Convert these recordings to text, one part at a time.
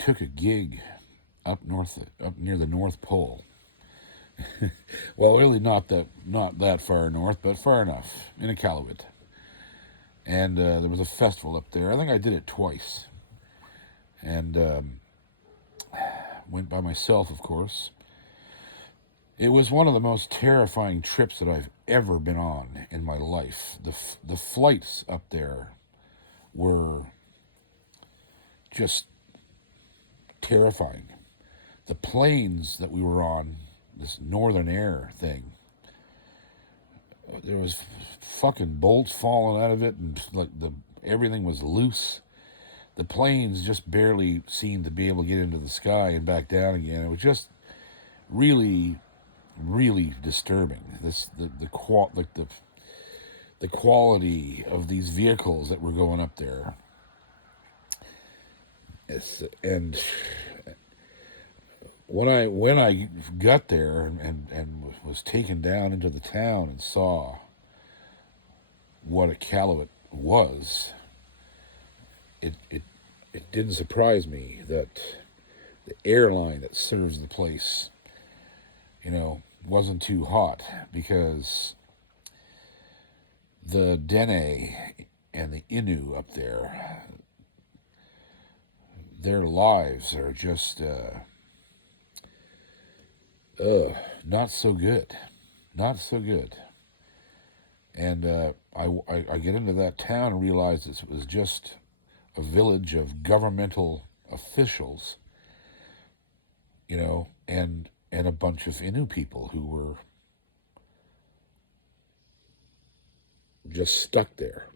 took a gig up near the North Pole. Well, really not that far north, but far enough, in Iqaluit. And there was a festival up there. I think I did it twice. And went by myself, of course. It was one of the most terrifying trips that I've ever been on in my life. The flights up there were just terrifying. The planes that we were on, this Northern Air thing, there was fucking bolts falling out of it, and everything was loose. The planes just barely seemed to be able to get into the sky and back down again. It was just really, really disturbing. The quality of these vehicles that were going up there. And when I got there and was taken down into the town and saw what Iqaluit was, it didn't surprise me that the airline that serves the place, wasn't too hot, because the Dene and the Innu up there, their lives are just not so good. Not so good. And I get into that town and realize it was just a village of governmental officials, and a bunch of Innu people who were just stuck there,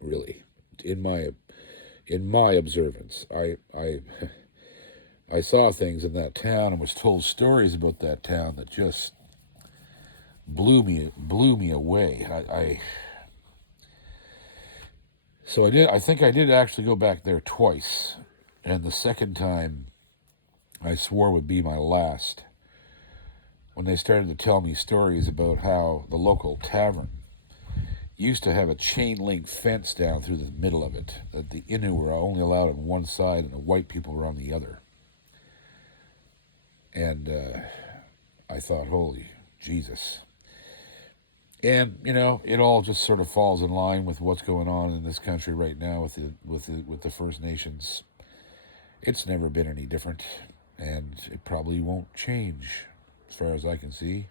really, in my observance. I saw things in that town and was told stories about that town that just blew me away. So I think I did actually go back there twice, and the second time I swore would be my last, when they started to tell me stories about how the local tavern used to have a chain link fence down through the middle of it, that the Innu were only allowed on one side and the white people were on the other. And I thought, holy Jesus. And, it all just sort of falls in line with what's going on in this country right now with the First Nations. It's never been any different, and it probably won't change, as far as I can see.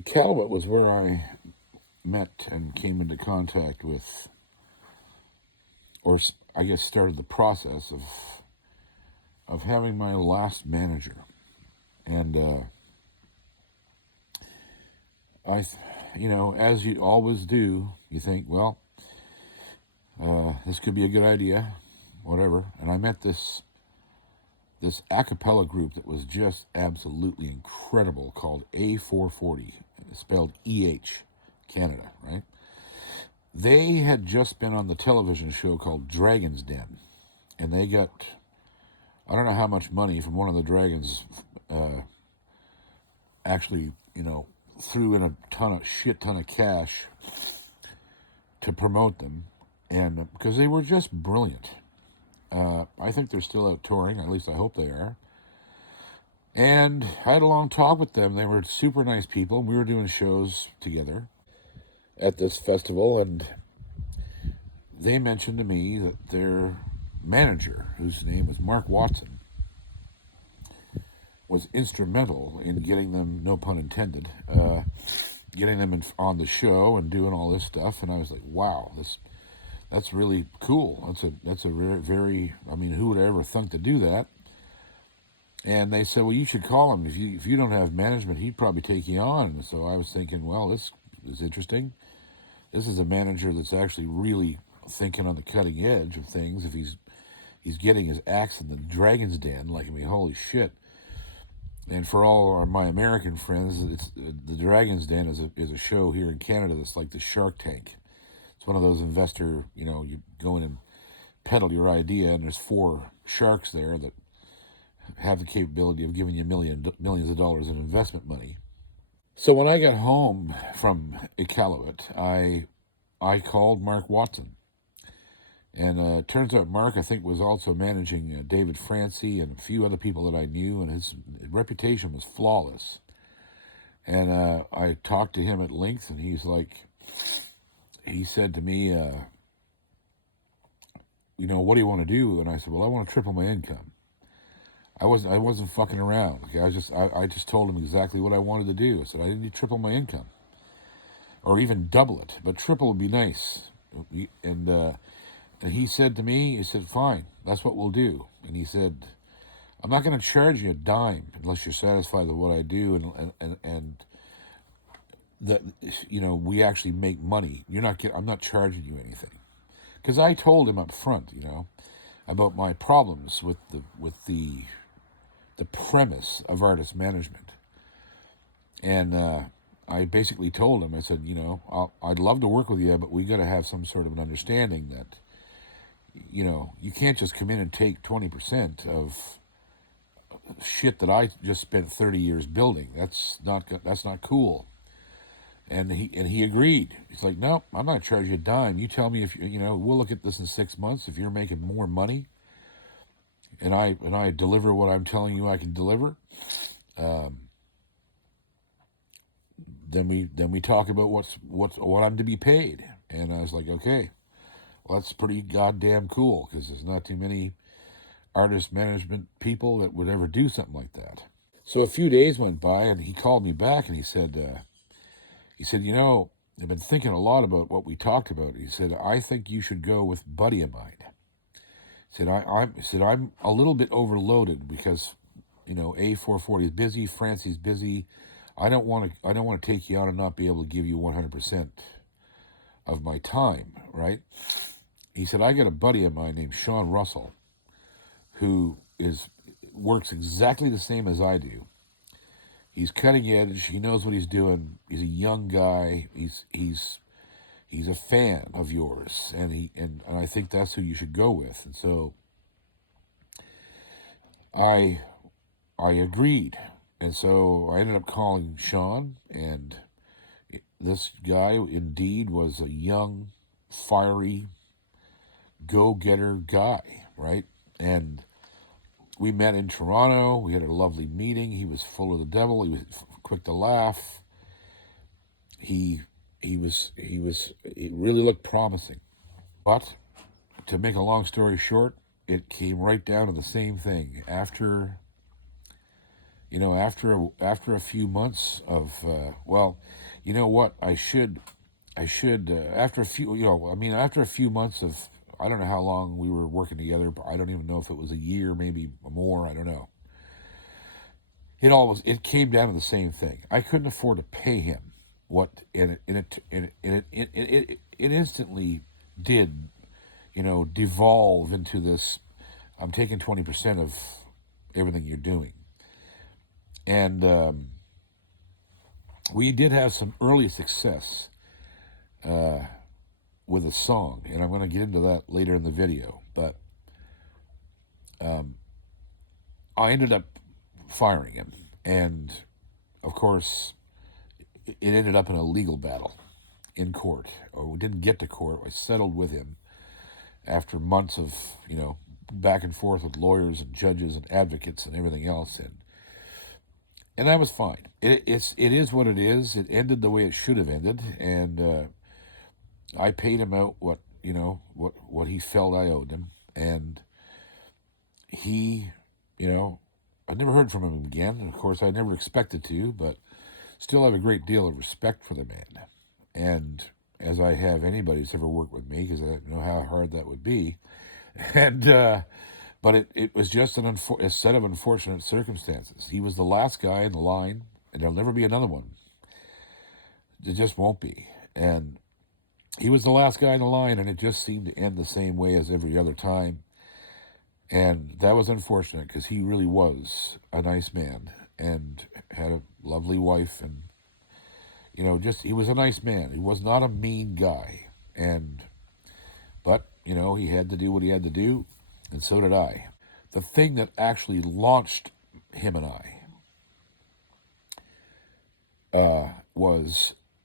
Iqaluit was where I met and came into contact with, or I guess started the process of having my last manager. And as you always do, you think, well, this could be a good idea, whatever. And I met this a cappella group that was just absolutely incredible, called A440, spelled EH, Canada, right? They had just been on the television show called Dragon's Den, and they got, I don't know how much money from one of the dragons, actually, threw in a shit ton of cash to promote them, and because they were just brilliant. I think they're still out touring, at least I hope they are. And I had a long talk with them. They were super nice people. We were doing shows together at this festival, and they mentioned to me that their manager, whose name was Mark Watson, was instrumental in getting them, no pun intended, getting them on the show and doing all this stuff. And I was like, wow, that's really cool. That's a very, I mean, who would ever think to do that? And they said, well, you should call him. If you don't have management, he'd probably take you on. And so I was thinking, well, this is interesting. This is a manager that's actually really thinking on the cutting edge of things. If he's getting his axe in the dragon's den, like, I mean, holy shit. And for all my American friends, it's the Dragon's Den is a show here in Canada that's like the Shark Tank. It's one of those investor, you go in and peddle your idea, and there's 4 sharks there that have the capability of giving you millions of dollars in investment money. So when I got home from Iqaluit, I called Mark Watson. And it turns out Mark, I think, was also managing David Francie and a few other people that I knew, and his reputation was flawless. And I talked to him at length, and he said to me, what do you want to do? And I said, well, I want to triple my income. I wasn't fucking around. Okay, I just told him exactly what I wanted to do. I said I need to triple my income, or even double it, but triple would be nice. And he said to me, he said, fine, that's what we'll do. And he said, I'm not going to charge you a dime unless you're satisfied with what I do and that, we actually make money. I'm not charging you anything. Because I told him up front, about my problems with the premise of artist management. And I basically told him, I said, I'd love to work with you, but we got to have some sort of an understanding that, you can't just come in and take 20% of shit that I just spent 30 years building. That's not cool. And he agreed. He's like, no, I'm not charging you a dime. You tell me if we'll look at this in 6 months. If you're making more money, and I deliver what I'm telling you I can deliver, then we talk about what I'm to be paid. And I was like, okay. Well, that's pretty goddamn cool, because there's not too many artist management people that would ever do something like that. So a few days went by, and he called me back, and he said, I've been thinking a lot about what we talked about. He said, I think you should go with a buddy of mine. He said, I'm a little bit overloaded because, A440 is busy, Francie's busy. I don't want to take you on and not be able to give you 100% of my time, right? He said, I got a buddy of mine named Sean Russell who works exactly the same as I do. He's cutting edge. He knows what he's doing. He's a young guy. He's a fan of yours, and I think that's who you should go with. And so I agreed. And so I ended up calling Sean, and this guy indeed was a young, fiery, go-getter guy, right? And we met in Toronto. We had a lovely meeting. He was full of the devil. He was quick to laugh. It really looked promising. But to make a long story short, it came right down to the same thing. After a few months of after a few months of, I don't know how long we were working together, but I don't even know if it was a year, maybe more, I don't know. It came down to the same thing. I couldn't afford to pay him what, and it instantly did, devolve into this, I'm taking 20% of everything you're doing. And we did have some early success with a song, and I'm going to get into that later in the video. But I ended up firing him, and of course, it ended up in a legal battle in court. Or we didn't get to court. I settled with him after months of back and forth with lawyers and judges and advocates and everything else, and that was fine. It is what it is. It ended the way it should have ended, and I paid him out what he felt I owed him, and he, I never heard from him again. Of course, I never expected to, but still have a great deal of respect for the man. And as I have anybody who's ever worked with me, because I know how hard that would be. And, but it was just a set of unfortunate circumstances. He was the last guy in the line, and there'll never be another one. It just won't be. And he was the last guy in the line, and it just seemed to end the same way as every other time. And that was unfortunate because he really was a nice man and had a lovely wife. And, he was a nice man. He was not a mean guy. But, he had to do what he had to do, and so did I. The thing that actually launched him and I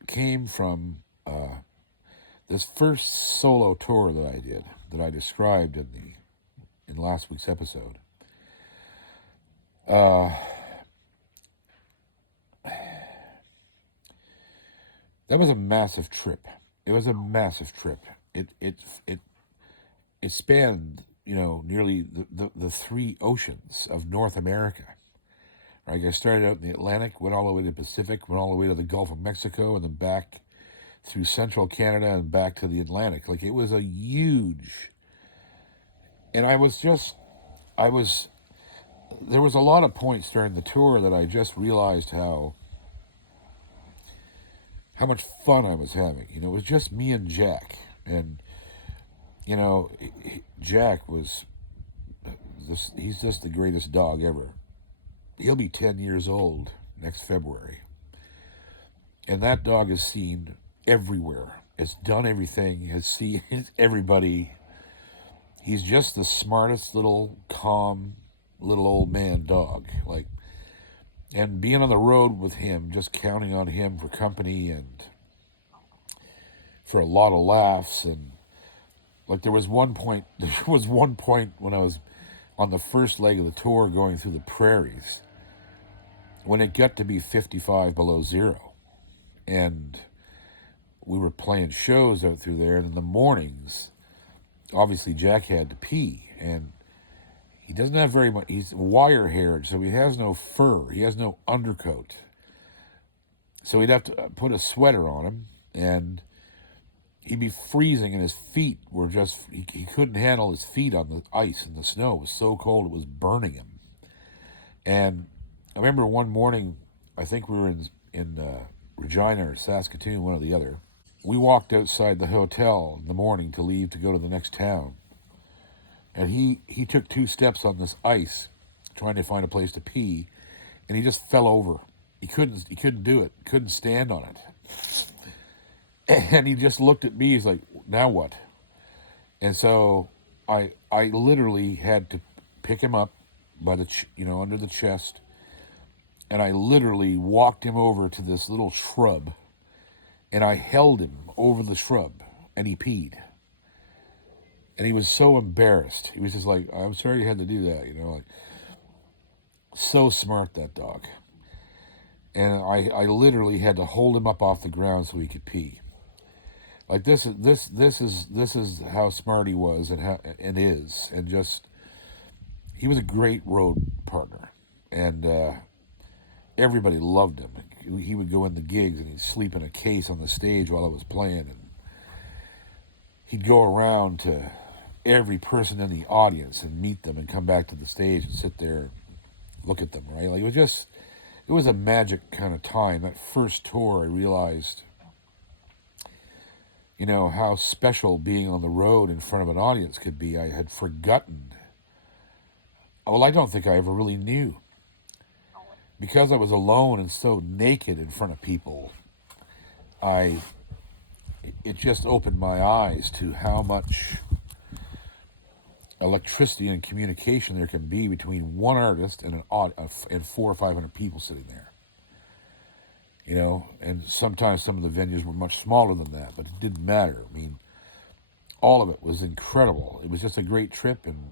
came from this first solo tour that I did, that I described in last week's episode. That was a massive trip. It was a massive trip. It spanned, nearly the three oceans of North America. Right? I started out in the Atlantic, went all the way to the Pacific, went all the way to the Gulf of Mexico, and then back through central Canada and back to the Atlantic. Like, it was a huge... And there was a lot of points during the tour that I just realized how much fun I was having. It was just me and Jack. And, Jack was... he's just the greatest dog ever. He'll be 10 years old next February. And that dog has seen everywhere. It's done everything. Has seen everybody. He's just the smartest little, calm, little old man dog. And being on the road with him, just counting on him for company and for a lot of laughs. And there was one point when I was on the first leg of the tour going through the prairies, when it got to be 55 below zero, and we were playing shows out through there, and in the mornings, obviously Jack had to pee, and he doesn't have very much, he's wire-haired, so he has no fur, he has no undercoat, so we'd have to put a sweater on him, and he'd be freezing, and his feet were just, he couldn't handle his feet on the ice and the snow. It was so cold, it was burning him. And I remember one morning, I think we were in Regina or Saskatoon, one or the other. We walked outside the hotel in the morning to leave to go to the next town. And he took 2 steps on this ice, trying to find a place to pee, and he just fell over. He couldn't do it, couldn't stand on it. And he just looked at me, he's like, now what? And so I literally had to pick him up by the, under the chest, and I literally walked him over to this little shrub, and I held him over the shrub, and he peed. And he was so embarrassed. He was just like, I'm sorry you had to do that, so smart, that dog. And I literally had to hold him up off the ground so he could pee. This is how smart he was and is, and just, he was a great road partner, and everybody loved him. He would go in the gigs and he'd sleep in a case on the stage while I was playing, and he'd go around to every person in the audience and meet them and come back to the stage and sit there and look at them, right? It was a magic kind of time. That first tour, I realized, how special being on the road in front of an audience could be. I had forgotten. Well, I don't think I ever really knew. Because I was alone and so naked in front of people, it just opened my eyes to how much electricity and communication there can be between one artist and and 400 or 500 people sitting there. And sometimes some of the venues were much smaller than that, but it didn't matter. I mean, all of it was incredible. It was just a great trip, and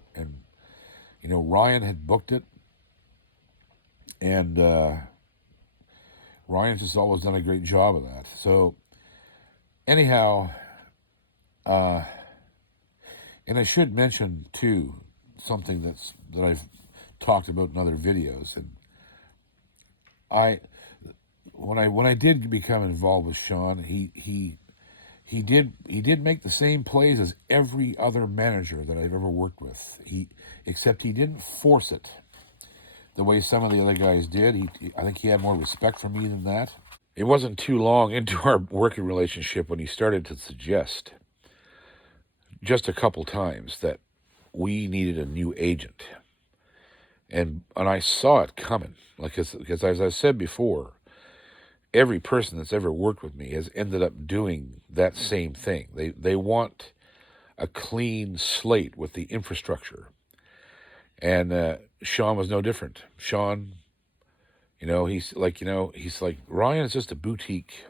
Ryan had booked it, and Ryan's just always done a great job of that. So, anyhow, and I should mention, too, something that I've talked about in other videos. And I, when I did become involved with Sean, he did make the same plays as every other manager that I've ever worked with. Except he didn't force it the way some of the other guys did. I think he had more respect for me than that. It wasn't too long into our working relationship when he started to suggest, just a couple times, that we needed a new agent. And I saw it coming. Because as I said before, every person that's ever worked with me has ended up doing that same thing. They want a clean slate with the infrastructure. And Sean was no different. Sean, he's like, Ryan is just a boutique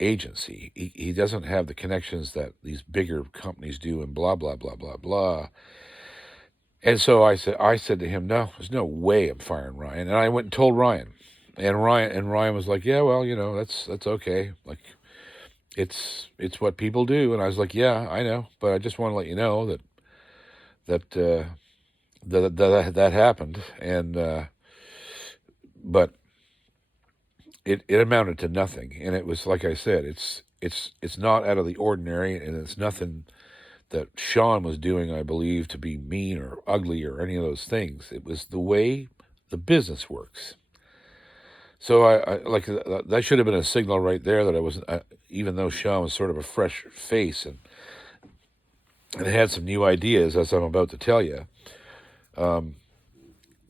agency. He doesn't have the connections that these bigger companies do, and blah, blah, blah, blah, blah. And so I said to him, no, there's no way I'm firing Ryan. And I went and told Ryan. And Ryan was like, yeah, well, that's okay. Like, it's what people do. And I was like, yeah, I know, but I just want to let you know that happened. And but it amounted to nothing. And it was, like I said, it's not out of the ordinary, and it's nothing that Sean was doing, I believe, to be mean or ugly or any of those things. It was the way the business works. So I like that should have been a signal right there that I was, even though Sean was sort of a fresh face and had some new ideas, as I'm about to tell you,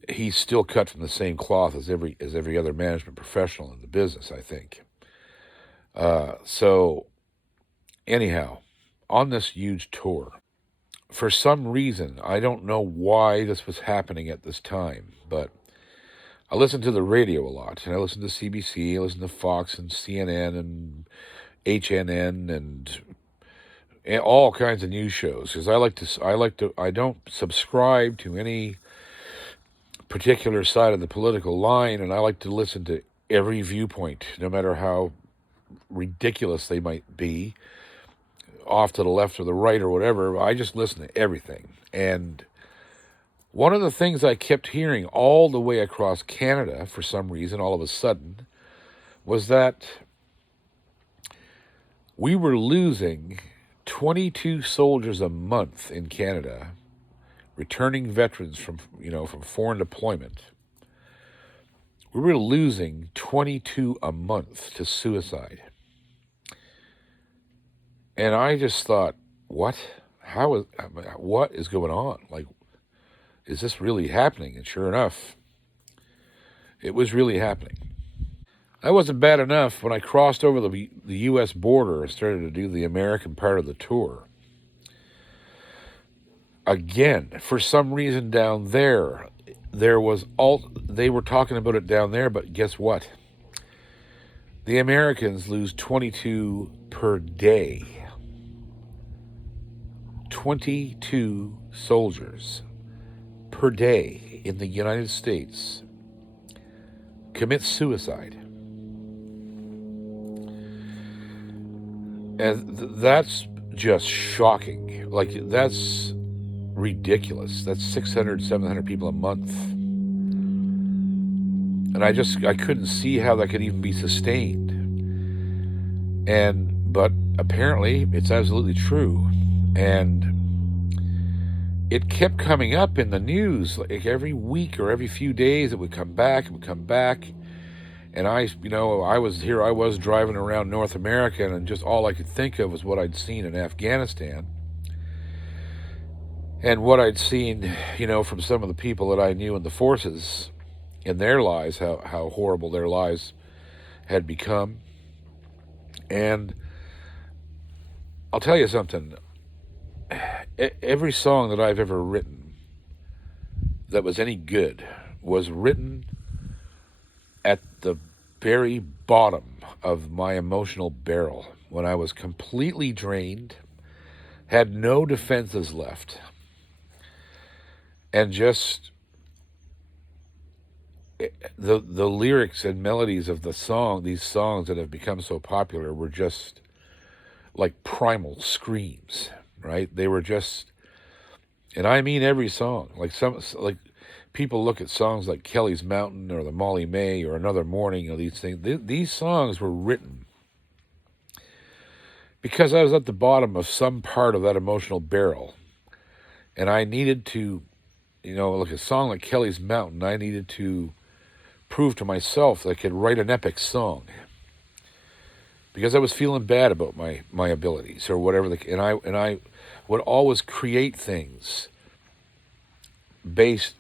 he's still cut from the same cloth as every other management professional in the business, I think. So anyhow, on this huge tour, for some reason, I don't know why this was happening at this time, but I listened to the radio a lot, and I listened to CBC, I listened to Fox and CNN and HNN and all kinds of news shows, because I don't subscribe to any particular side of the political line, and I like to listen to every viewpoint, no matter how ridiculous they might be, off to the left or the right or whatever. I just listen to everything. And one of the things I kept hearing all the way across Canada, for some reason, all of a sudden, was that we were losing 22 soldiers a month in Canada, returning veterans from foreign deployment. We were losing 22 a month to suicide. And I just thought, what is going on? Like, is this really happening? And sure enough, it was really happening. That wasn't bad enough. When I crossed over the U.S. border and started to do the American part of the tour, again, for some reason down there was they were talking about it down there, but guess what? The Americans lose 22 per day. 22 soldiers per day in the United States commit suicide. And that's just shocking. Like, that's ridiculous. That's 600, 700 people a month. And I couldn't see how that could even be sustained. But apparently it's absolutely true. And it kept coming up in the news, like every week or every few days. It would come back. And I was driving around North America, and just all I could think of was what I'd seen in Afghanistan. And what I'd seen, from some of the people that I knew in the forces, in their lives, how horrible their lives had become. And I'll tell you something. Every song that I've ever written that was any good was written at the very bottom of my emotional barrel, when I was completely drained, had no defenses left, and just the lyrics and melodies of these songs that have become so popular, were just like primal screams, right? They were just, And I mean every song. Like people look at songs like Kelly's Mountain or the Molly May or Another Morning, these things. These songs were written because I was at the bottom of some part of that emotional barrel. And I needed to, like a song like Kelly's Mountain, I needed to prove to myself that I could write an epic song. Because I was feeling bad about my abilities or whatever. And I would always create things based,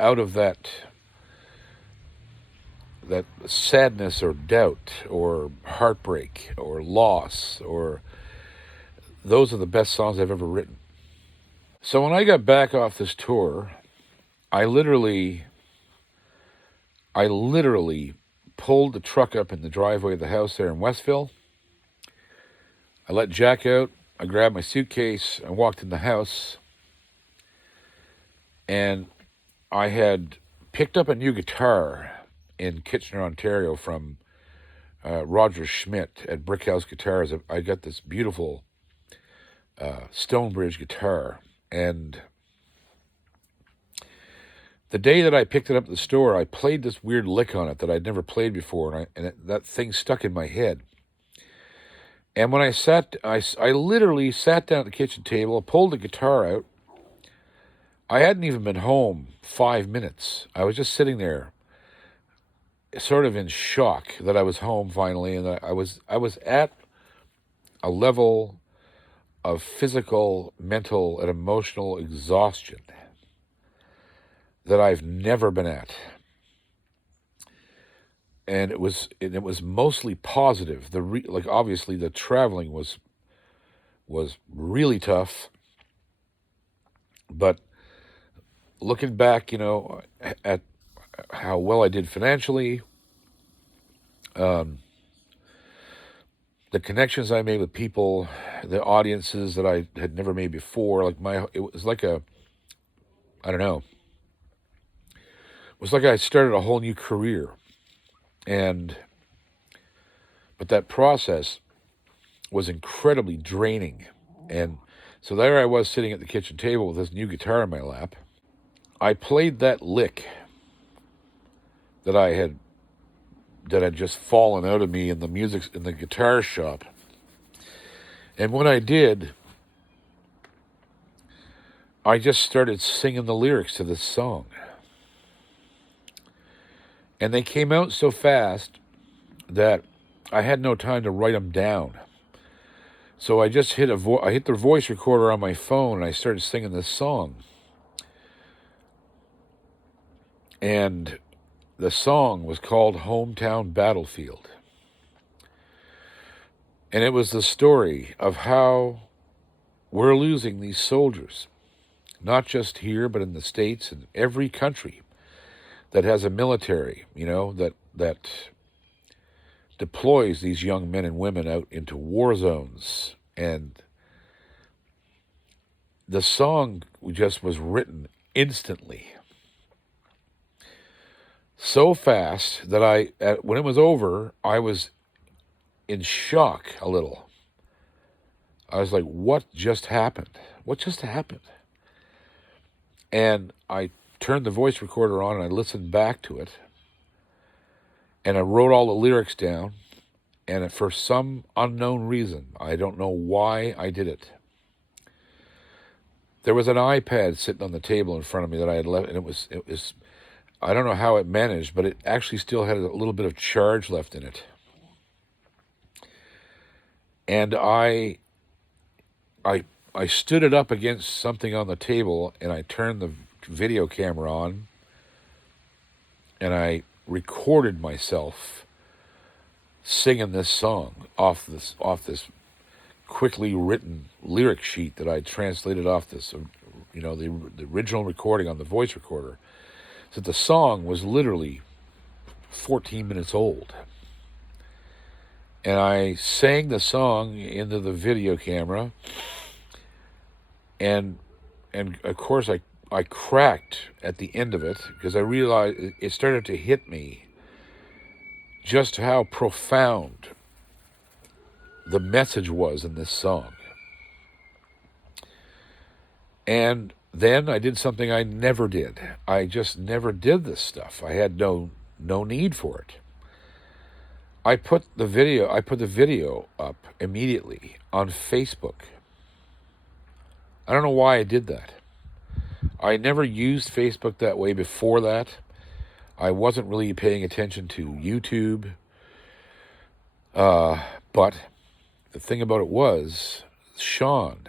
out of that sadness or doubt or heartbreak or loss, or those are the best songs I've ever written. So when I got back off this tour, I literally pulled the truck up in the driveway of the house there in Westville. I let Jack out. I grabbed my suitcase. I walked in the house. And I had picked up a new guitar in Kitchener, Ontario from Roger Schmidt at Brickhouse Guitars. I got this beautiful Stonebridge guitar. And the day that I picked it up at the store, I played this weird lick on it that I'd never played before, and that thing stuck in my head. And when I literally sat down at the kitchen table, pulled the guitar out. I hadn't even been home 5 minutes. I was just sitting there, sort of in shock that I was home finally, and I was at a level of physical, mental, and emotional exhaustion that I've never been at. And it was mostly positive. Obviously the traveling was really tough, but looking back, at how well I did financially, the connections I made with people, the audiences that I had never made before, it was like I don't know. It was like I started a whole new career. But that process was incredibly draining. And so there I was sitting at the kitchen table with this new guitar in my lap. I played that lick that had just fallen out of me in the guitar shop. And when I did, I just started singing the lyrics to this song. And they came out so fast that I had no time to write them down. So I just hit the voice recorder on my phone, and I started singing this song. And the song was called Hometown Battlefield. And it was the story of how we're losing these soldiers, not just here, but in the States and every country that has a military, that deploys these young men and women out into war zones. And the song just was written instantly, so fast that when it was over, I was in shock a little. I was like, what just happened? What just happened? And I turned the voice recorder on and I listened back to it. And I wrote all the lyrics down. And for some unknown reason, I don't know why I did it, there was an iPad sitting on the table in front of me that I had left. And it was I don't know how it managed, but it actually still had a little bit of charge left in it. And I stood it up against something on the table, and I turned the video camera on, and I recorded myself singing this song off this quickly written lyric sheet that I translated off this, the original recording on the voice recorder. So the song was literally 14 minutes old. And I sang the song into the video camera, and of course I cracked at the end of it because I realized it started to hit me just how profound the message was in this song. And Then I did something I never did. I just never did this stuff. I had no need for it. I put the video up immediately on Facebook. I don't know why I did that. I never used Facebook that way before that. I wasn't really paying attention to YouTube. But the thing about it was, Sean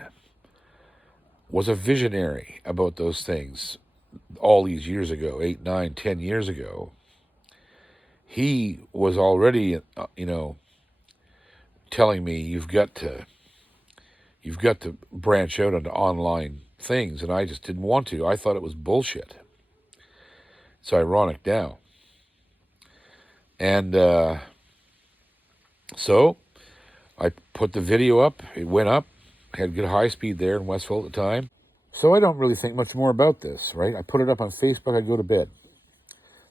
was a visionary about those things all these years ago, 8, 9, 10 years ago. He was already, telling me you've got to branch out into online things, and I just didn't want to. I thought it was bullshit. It's ironic now. And so I put the video up. It went up. I had good high speed there in Westville at the time. So I don't really think much more about this, right? I put it up on Facebook. I go to bed.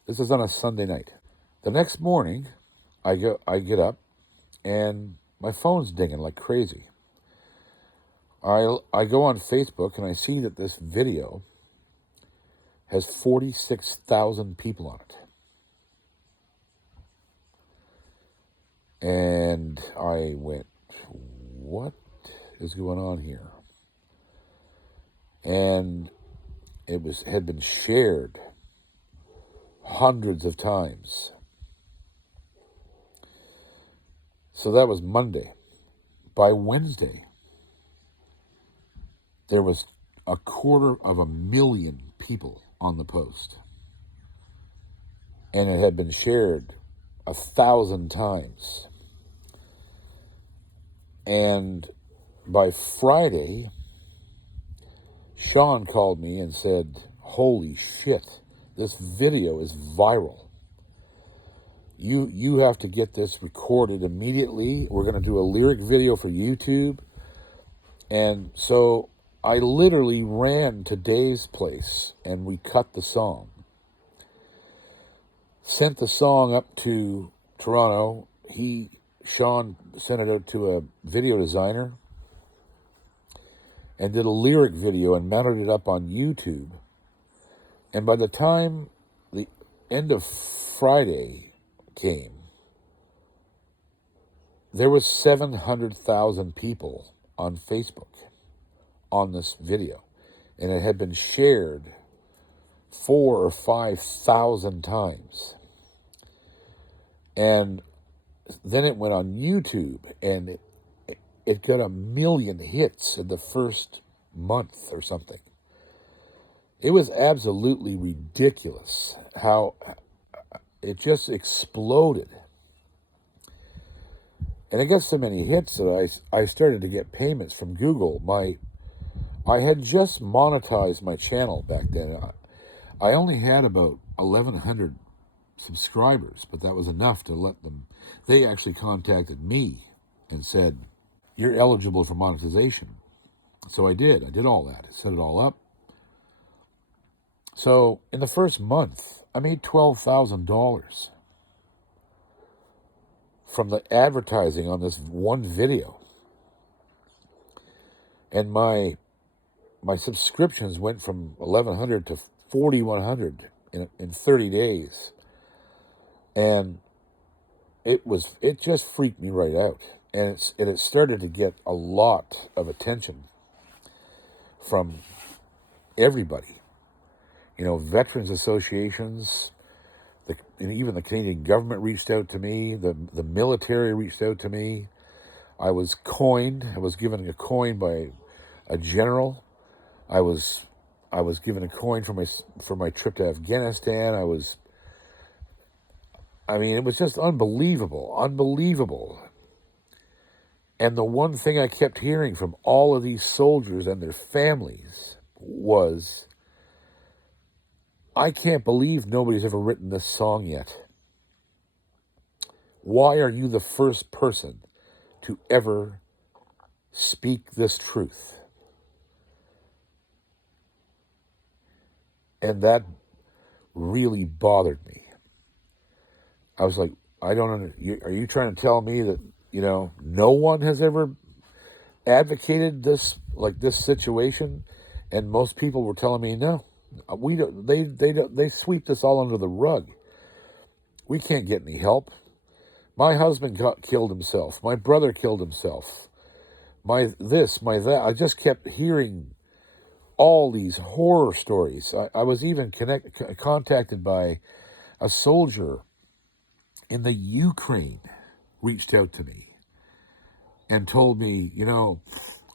This is on a Sunday night. The next morning, I get up, and my phone's dinging like crazy. I go on Facebook, and I see that this video has 46,000 people on it. And I went, what is going on here? And it had been shared hundreds of times. So that was Monday. By Wednesday, there was 250,000 people on the post. And it had been shared 1,000 times. And by Friday, Sean called me and said, holy shit, this video is viral. You have to get this recorded immediately. We're going to do a lyric video for YouTube. And so I literally ran to Dave's place and we cut the song. Sent the song up to Toronto. Sean sent it out to a video designer and did a lyric video and mounted it up on YouTube. And by the time the end of Friday came, there was 700,000 people on Facebook on this video. And it had been shared 4,000 or 5,000 times. And then it went on YouTube, and it got 1 million hits in the first month or something. It was absolutely ridiculous how it just exploded. And it got so many hits that I started to get payments from Google. I had just monetized my channel back then. I only had about 1,100 subscribers, but that was enough to let them. They actually contacted me and said, you're eligible for monetization. So I did all that. I set it all up. So in the first month, I made $12,000 from the advertising on this one video. And my subscriptions went from 1,100 to 4,100 in 30 days. And it just freaked me right out. And it started to get a lot of attention from everybody. Veterans associations, and even the Canadian government reached out to me. The military reached out to me. I was coined. I was given a coin by a general. I was given a coin for my trip to Afghanistan. It was just unbelievable. And the one thing I kept hearing from all of these soldiers and their families was, I can't believe nobody's ever written this song yet. Why are you the first person to ever speak this truth? And that really bothered me. I was like, I don't understand. Are you trying to tell me that, no one has ever advocated this situation? And most people were telling me, no, we don't, they sweep this all under the rug. We can't get any help. My husband killed himself. My brother killed himself. My this, my that. I just kept hearing all these horror stories. I was even contacted by a soldier in the Ukraine, reached out to me and told me,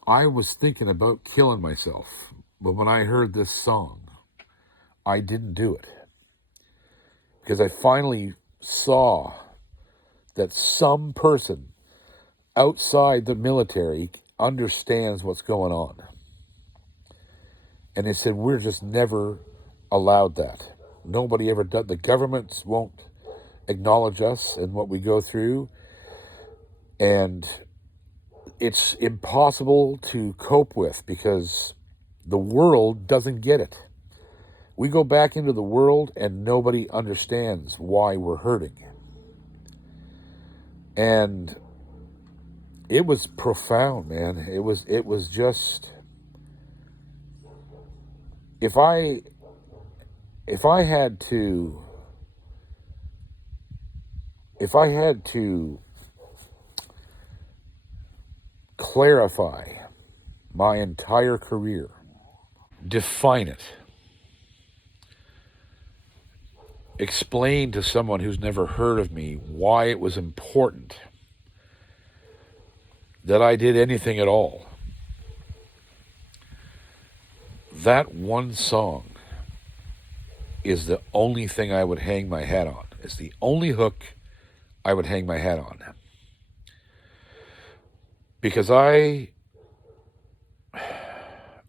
I was thinking about killing myself, but when I heard this song, I didn't do it. Because I finally saw that some person outside the military understands what's going on. And they said, we're just never allowed that. Nobody ever does. The governments won't acknowledge us and what we go through. And it's impossible to cope with because the world doesn't get it. We go back into the world and nobody understands why we're hurting. And it was profound, man. It was just, if I had to clarify my entire career, define it, explain to someone who's never heard of me why it was important that I did anything at all, that one song is the only thing I would hang my hat on. It's the only hook I would hang my hat on. Because I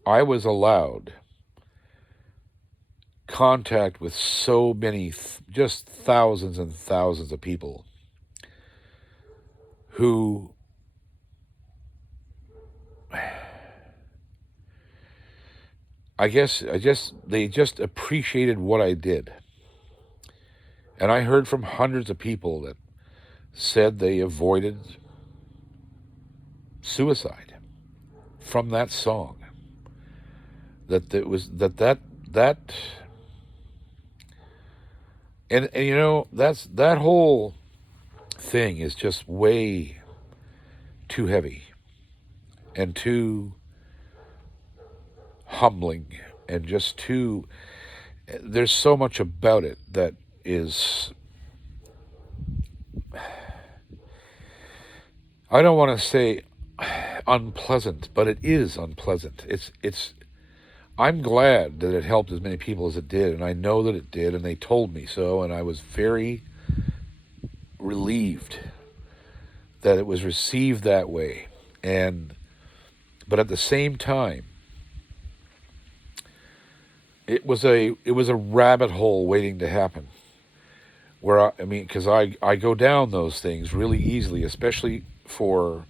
was allowed contact with so many, just thousands and thousands of people who they just appreciated what I did. And I heard from hundreds of people that said they avoided suicide from that song. That it was that and that whole thing is just way too heavy and too humbling and just too, there's so much about it that is, I don't want to say unpleasant, but it is unpleasant. I'm glad that it helped as many people as it did, and I know that it did, and they told me so, and I was very relieved that it was received that way. But at the same time, it was a rabbit hole waiting to happen. Because I go down those things really easily, especially for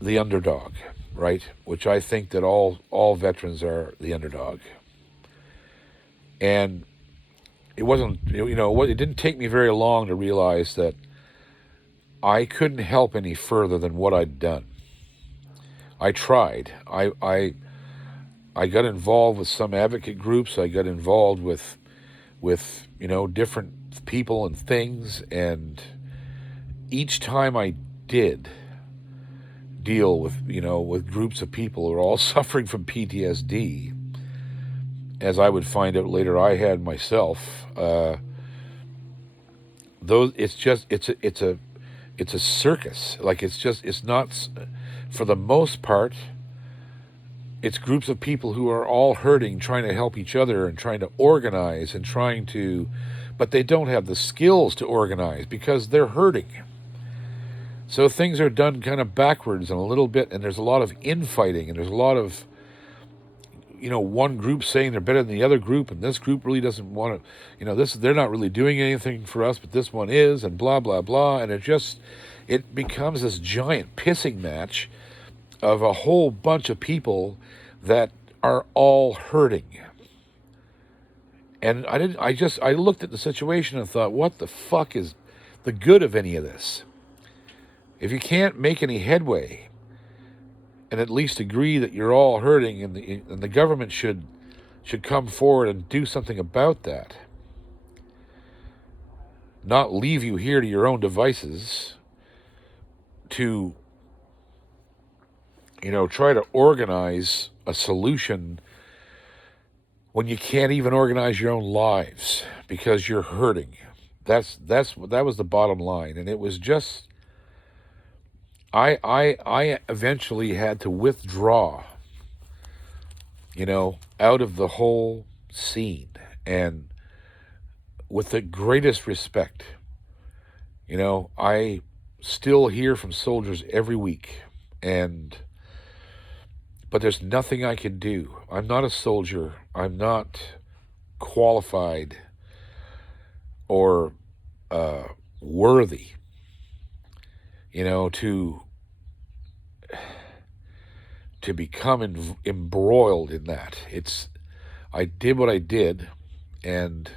the underdog, right? Which I think that all veterans are the underdog. And it wasn't, it didn't take me very long to realize that I couldn't help any further than what I'd done. I tried. I got involved with some advocate groups. I got involved with different people and things. And each time I did deal with groups of people who are all suffering from PTSD, as I would find out later I had myself, it's a circus. Like it's not, for the most part, it's groups of people who are all hurting, trying to help each other and trying to organize and but they don't have the skills to organize because they're hurting. So things are done kind of backwards and a little bit, and there's a lot of infighting, and there's a lot of, one group saying they're better than the other group, and this group really doesn't want to, they're not really doing anything for us, but this one is, and blah, blah, blah, and it becomes this giant pissing match of a whole bunch of people that are all hurting. And I looked at the situation and thought, what the fuck is the good of any of this? If you can't make any headway and at least agree that you're all hurting, and the government should come forward and do something about that. Not leave you here to your own devices to, try to organize a solution when you can't even organize your own lives because you're hurting. That was the bottom line. And it was just, I eventually had to withdraw, out of the whole scene, and with the greatest respect. I still hear from soldiers every week, but there's nothing I can do. I'm not a soldier. I'm not qualified or worthy, to become embroiled in that. I did what I did, and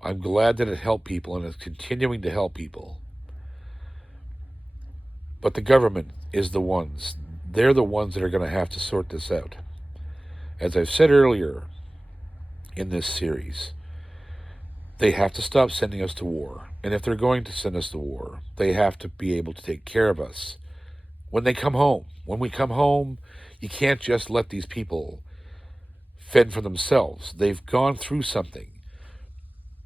I'm glad that it helped people, and it's continuing to help people. But the government is they're the ones that are going to have to sort this out. As I've said earlier in this series, they have to stop sending us to war. And if they're going to send us to war, they have to be able to take care of us when they come home. When we come home, you can't just let these people fend for themselves. They've gone through something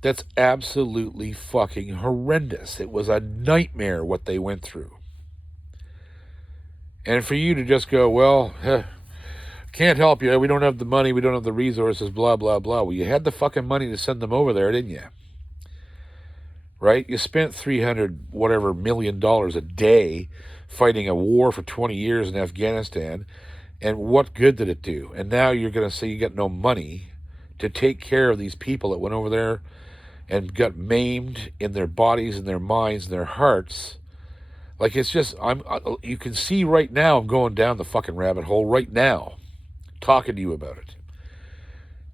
that's absolutely fucking horrendous. It was a nightmare what they went through. And for you to just go, well, can't help you, we don't have the money, we don't have the resources, blah, blah, blah. Well, you had the fucking money to send them over there, didn't you? Right? You spent $300 million a day fighting a war for 20 years in Afghanistan, and what good did it do? And now you're going to say you got no money to take care of these people that went over there and got maimed in their bodies and their minds and their hearts. Like, it's just, you can see right now I'm going down the fucking rabbit hole right now, talking to you about it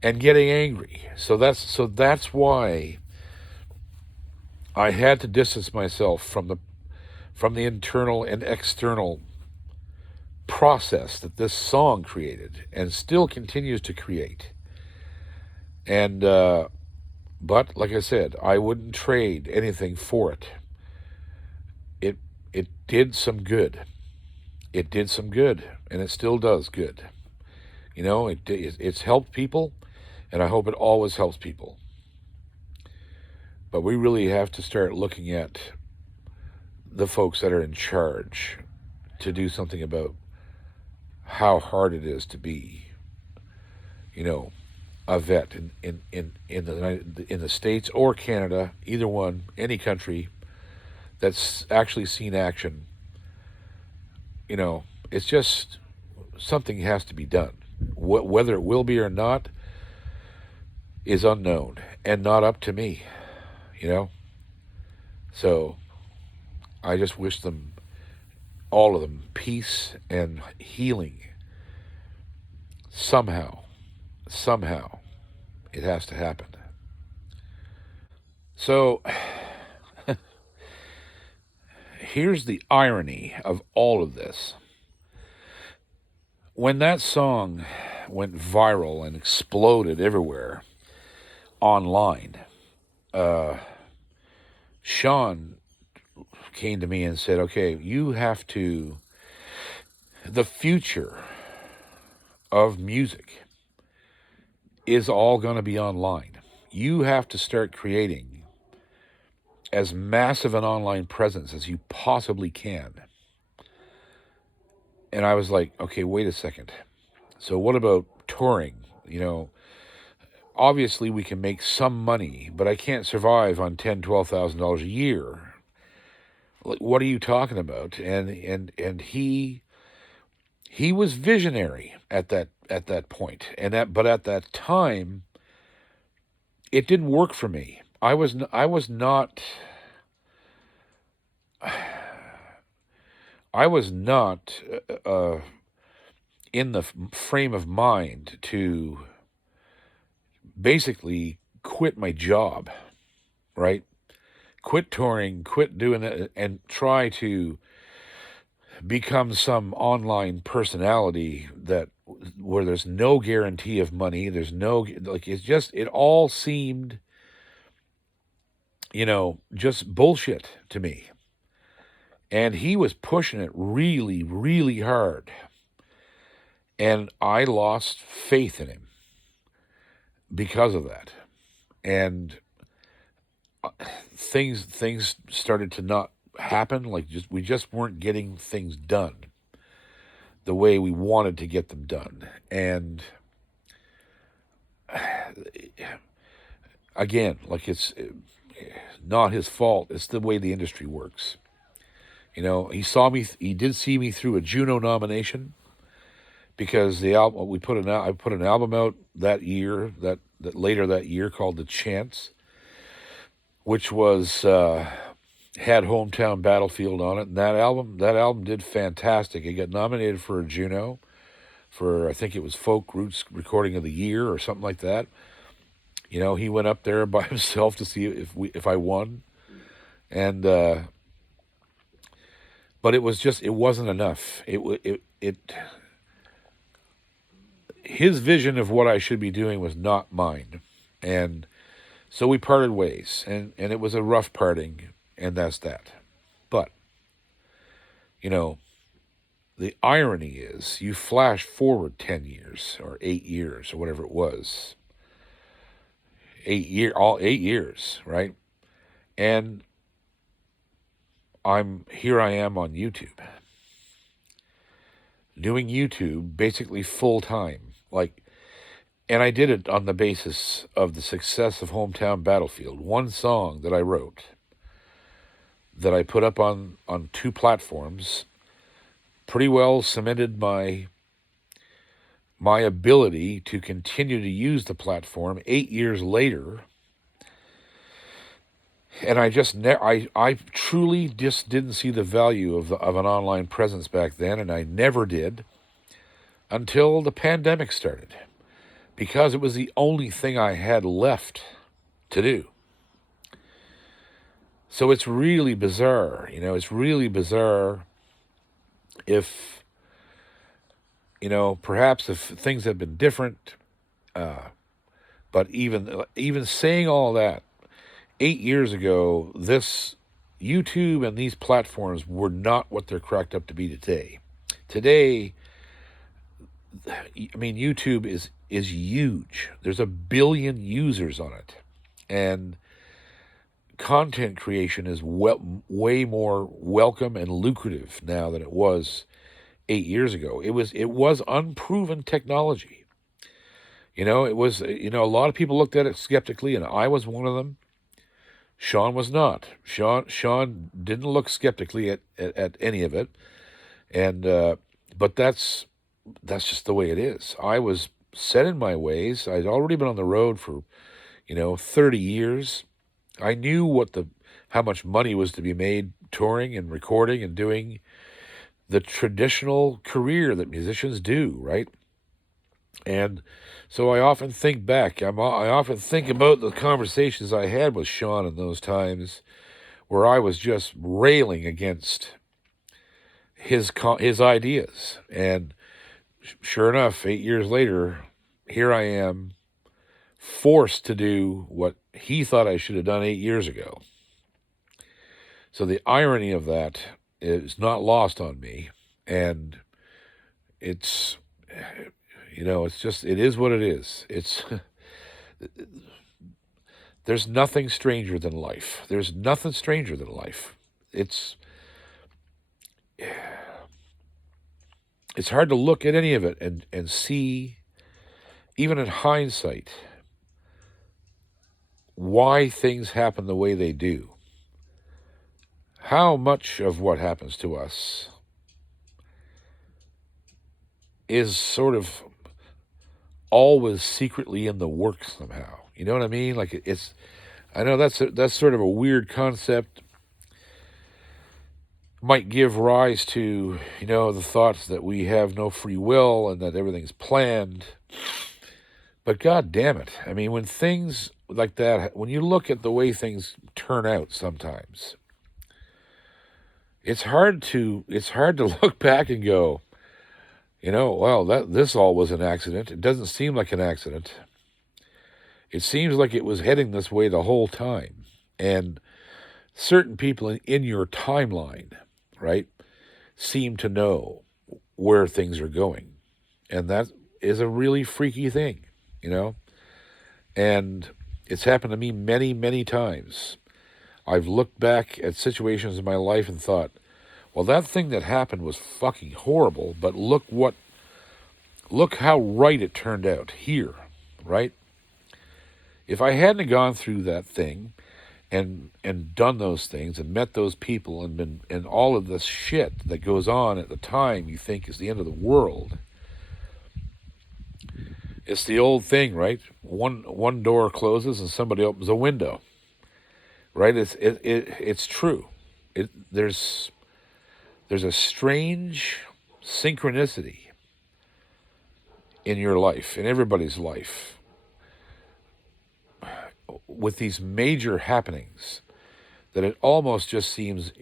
and getting angry. So that's why I had to distance myself from the internal and external process that this song created and still continues to create. And but like I said, I wouldn't trade anything for it. It did some good. It did some good, and it still does good. It's helped people, and I hope it always helps people. But we really have to start looking at the folks that are in charge to do something about how hard it is to be, a vet in the States or Canada, either one, any country that's actually seen action. It's just something has to be done. Whether it will be or not is unknown and not up to me, So I just wish them, all of them, peace and healing. Somehow, it has to happen. So here's the irony of all of this. When that song went viral and exploded everywhere online, Sean came to me and said, okay, the future of music is all going to be online. You have to start creating as massive an online presence as you possibly can. And I was like, okay, wait a second. So what about touring? Obviously we can make some money, but I can't survive on $10,000, $12,000 a year. Like, what are you talking about? And he was visionary at that point. But at that time, it didn't work for me. I was not in the frame of mind to basically quit my job, right? Quit touring, quit doing that, and try to become some online personality that where there's no guarantee of money. There's no, like, it all seemed, just bullshit to me. And he was pushing it really, really hard. And I lost faith in him because of that. And things started to not happen. Like, we just weren't getting things done the way we wanted to get them done. And again, like, it's not his fault. It's the way the industry works. He did see me through a Juno nomination because the album I put an album out that year, that later that year, called The Chance, which was had Hometown Battlefield on it, and that album did fantastic. It got nominated for a Juno for, I think it was Folk Roots Recording of the Year or something like that. He went up there by himself to see if I won, and but it wasn't enough. His vision of what I should be doing was not mine, and so we parted ways, and it was a rough parting, and that's that. But the irony is, you flash forward 10 years or 8 years or whatever it was. 8 years, right? And here I am on YouTube. Doing YouTube basically full time. And I did it on the basis of the success of Hometown Battlefield. One song that I wrote that I put up on 2 platforms pretty well cemented my ability to continue to use the platform 8 years later. And I truly just didn't see the value of an online presence back then, and I never did until the pandemic started, because it was the only thing I had left to do. So it's really bizarre, it's really bizarre if, perhaps if things had been different, but even saying all that, 8 years ago, this YouTube and these platforms were not what they're cracked up to be today. Today, YouTube is huge. There's 1 billion users on it, and content creation is way more welcome and lucrative now than it was 8 years ago. It was unproven technology. It was, a lot of people looked at it skeptically, and I was one of them. Sean was not. Sean didn't look skeptically at any of it, and but that's just the way it is. I was set in my ways. I'd already been on the road for 30 years. I knew how much money was to be made touring and recording and doing the traditional career that musicians do, right? And so I often think back. I often think about the conversations I had with Sean in those times, where I was just railing against his ideas. And sure enough, 8 years later, here I am, forced to do what he thought I should have done 8 years ago. So the irony of that is not lost on me, and it's, it is what it is. There's nothing stranger than life. There's nothing stranger than life. It's hard to look at any of it and see, even in hindsight, why things happen the way they do. How much of what happens to us is sort of always secretly in the works somehow. You know what I mean? Like, I know that's sort of a weird concept. Might give rise to, the thoughts that we have no free will and that everything's planned. But God damn it. When things like that, when you look at the way things turn out sometimes, it's hard to look back and go, well, this all was an accident. It doesn't seem like an accident. It seems like it was heading this way the whole time. And certain people in your timeline, right, seem to know where things are going. And that is a really freaky thing, you know? And it's happened to me many, many times. I've looked back at situations in my life and thought, well, that thing that happened was fucking horrible, but look how right it turned out here, right? If I hadn't gone through that thing and done those things and met those people and all of this shit that goes on at the time you think is the end of the world, it's the old thing, right? One door closes and somebody opens a window, right? It's true. There's a strange synchronicity in your life, in everybody's life, with these major happenings that it almost just seems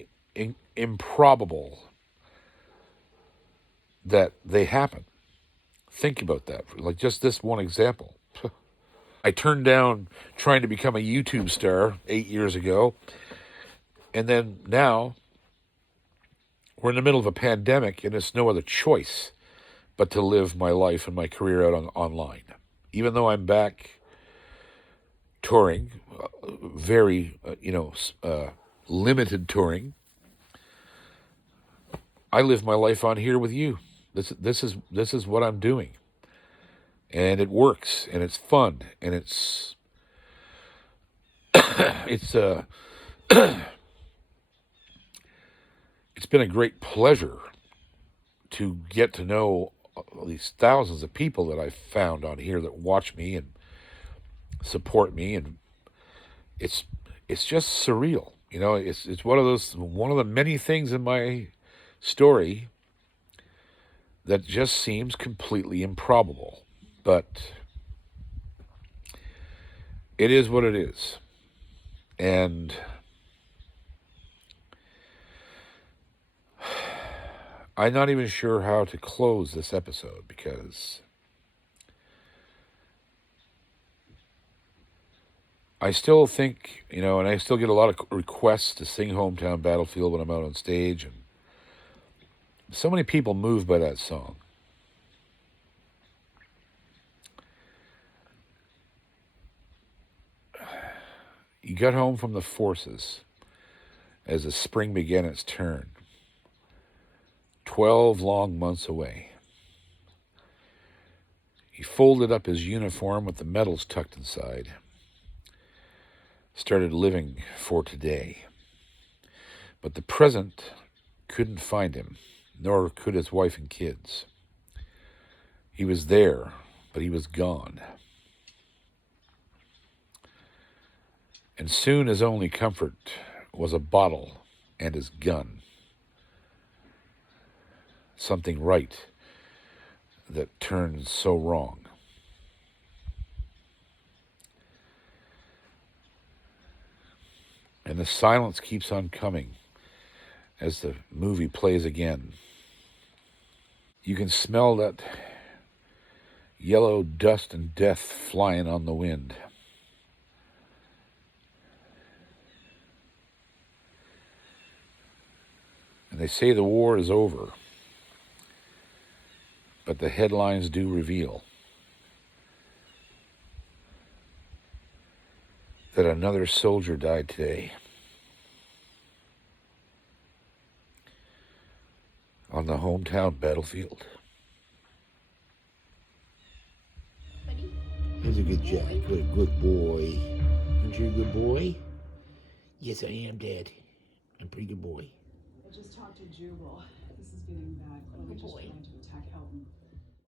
improbable that they happen. Think about that. Like just this one example. I turned down trying to become a YouTube star 8 years ago. And then now we're in the middle of a pandemic and it's no other choice but to live my life and my career out online. Even though I'm back touring, very, limited touring, I live my life on here with you. This is what I'm doing. And it works, and it's fun, and it's it's it's been a great pleasure to get to know these thousands of people that I've found on here that watch me and support me, and it's just surreal. It's one of the many things in my story that just seems completely improbable. But it is what it is. And I'm not even sure how to close this episode because I still think, and I still get a lot of requests to sing Hometown Battlefield when I'm out on stage. And so many people moved by that song. You got home from the forces as the spring began its turn. 12 long months away. He folded up his uniform with the medals tucked inside. Started living for today. But the present couldn't find him, nor could his wife and kids. He was there, but he was gone. And soon his only comfort was a bottle and his gun. Something right that turned so wrong. And the silence keeps on coming as the movie plays again. You can smell that yellow dust and death flying on the wind. And they say the war is over, but the headlines do reveal that another soldier died today on the hometown battlefield. He's a good Jack, good boy. Aren't you a good boy? Yes, I am, Dad. I'm a pretty good boy. I just talked to Jubal. This is getting bad. Chloe just trying to attack Elton.